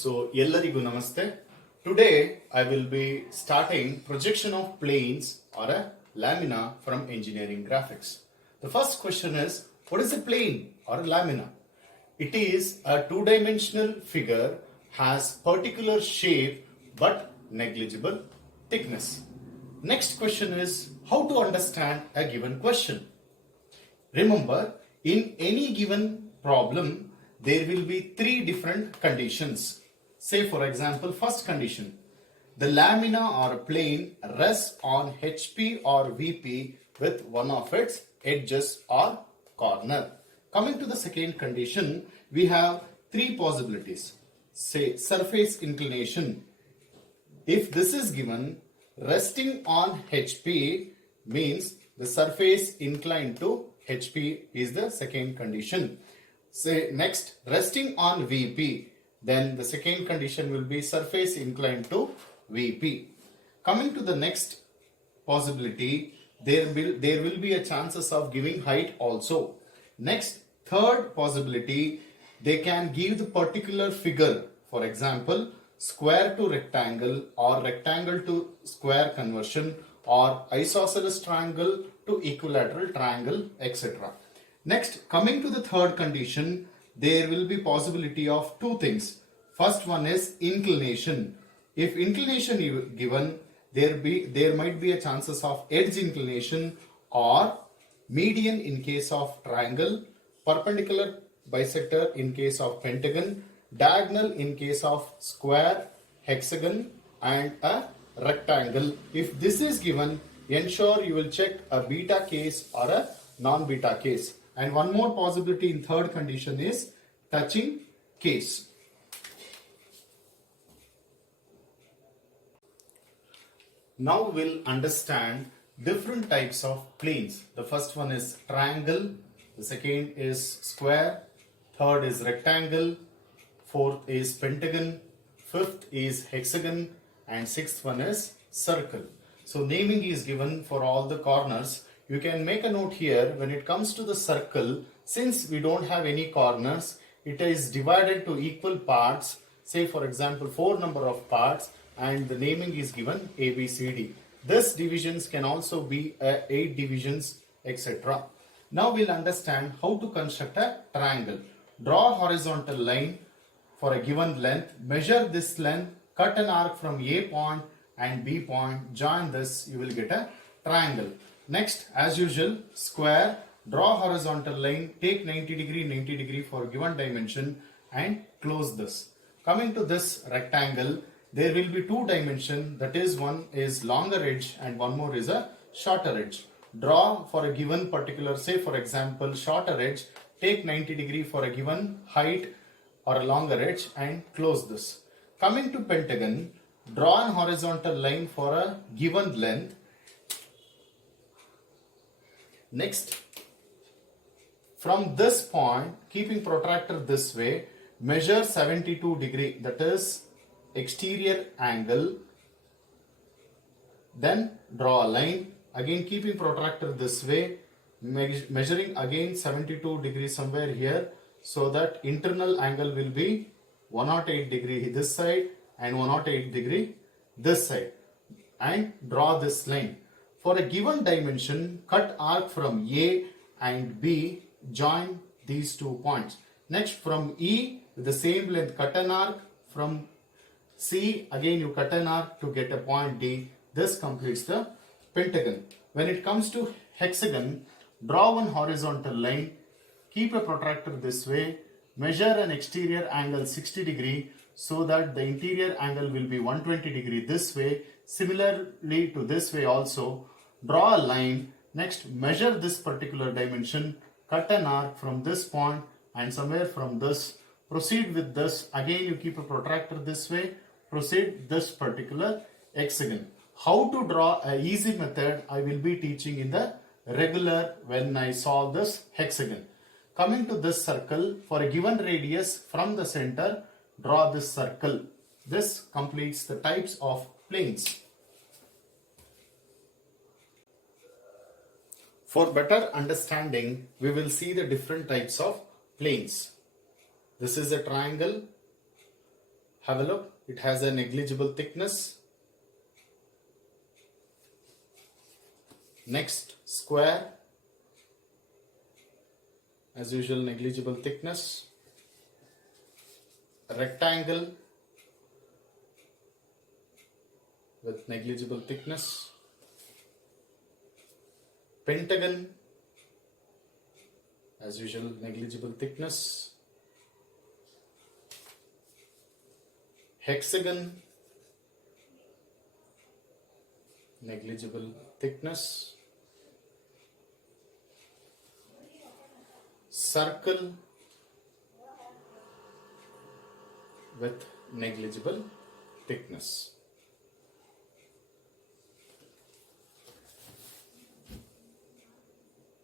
So, ಎಲ್ಲರಿಗೂ ನಮಸ್ತೆ. Today I will be starting projection of planes or a lamina from engineering graphics. The first question is, what is a plane or a lamina? It is a two-dimensional figure, has particular shape but negligible thickness. Next question is, how to understand a given question? Remember, in any given problem, there will be three different conditions. Say for example, first condition, the lamina or plane rests on HP or VP with one of its edges or corner. Coming to the second condition, we have three possibilities. Say surface inclination. If this is given, resting on HP means the surface inclined to HP is the second condition. Say next, resting on VP, then the second condition will be surface inclined to VP. Coming to the next possibility, there will be a chances of giving height also. Next, third possibility, they can give the particular figure. For example, square to rectangle or rectangle to square conversion or isosceles triangle to equilateral triangle, etc. Next, coming to the third condition, there will be possibility of two things. First one is inclination. If inclination is given, there might be a chances of edge inclination or median in case of triangle, perpendicular bisector in case of pentagon, diagonal in case of square, hexagon and a rectangle. If this is given, ensure you will check a beta case or a non-beta case. And one more possibility in third condition is touching case. Now we'll understand different types of planes. The first one is triangle, the second is square, third is rectangle, fourth is pentagon, fifth is hexagon and sixth one is circle. So naming is given for all the corners. You can make a note here, when it comes to the circle, since we don't have any corners, it is divided to equal parts, say for example 4 number of parts, and the naming is given A, B, C, D. This divisions can also be 8 divisions, etc. Now we'll understand how to construct a triangle. Draw a horizontal line for a given length, measure this length, cut an arc from A point and B point, join this, you will get a triangle. Next, as usual, square, draw horizontal line, take 90 degree for given dimension and close this. Coming to this rectangle, there will be two dimensions, that is one is longer edge and one more is a shorter edge. Draw for a given particular, say for example shorter edge, take 90 degree for a given height or a longer edge and close this. Coming to pentagon, draw a horizontal line for a given length. Next, from this point, keeping protractor this way, measure 72 degree, that is exterior angle. Then draw a line, again keeping protractor this way, measuring again 72 degree somewhere here, so that internal angle will be 108 degree this side and 108 degree this side, and draw this line. For a given dimension, cut arc from A and B, join these 2 points. Next, from E with the same length, cut an arc. From C, again you cut an arc to get a point D. This completes the pentagon. When it comes to hexagon, draw one horizontal line, keep a protractor this way, measure an exterior angle 60 degree so that the interior angle will be 120 degree this way. Similarly to this way also, draw a line. Next, measure this particular dimension, cut an arc from this point and somewhere from this. Proceed with this. Again you keep a protractor this way, proceed this particular hexagon. How to draw a easy method I will be teaching in the regular when I solve this hexagon. Coming to this circle, for a given radius from the center, draw this circle. This completes the types of planes. For better understanding, we will see the different types of planes. This is a triangle, Have a look. It has a negligible thickness. Next, square. As usual, negligible thickness. Rectangle with negligible thickness. Pentagon, as usual, negligible thickness. Hexagon, negligible thickness. Circle with negligible thickness.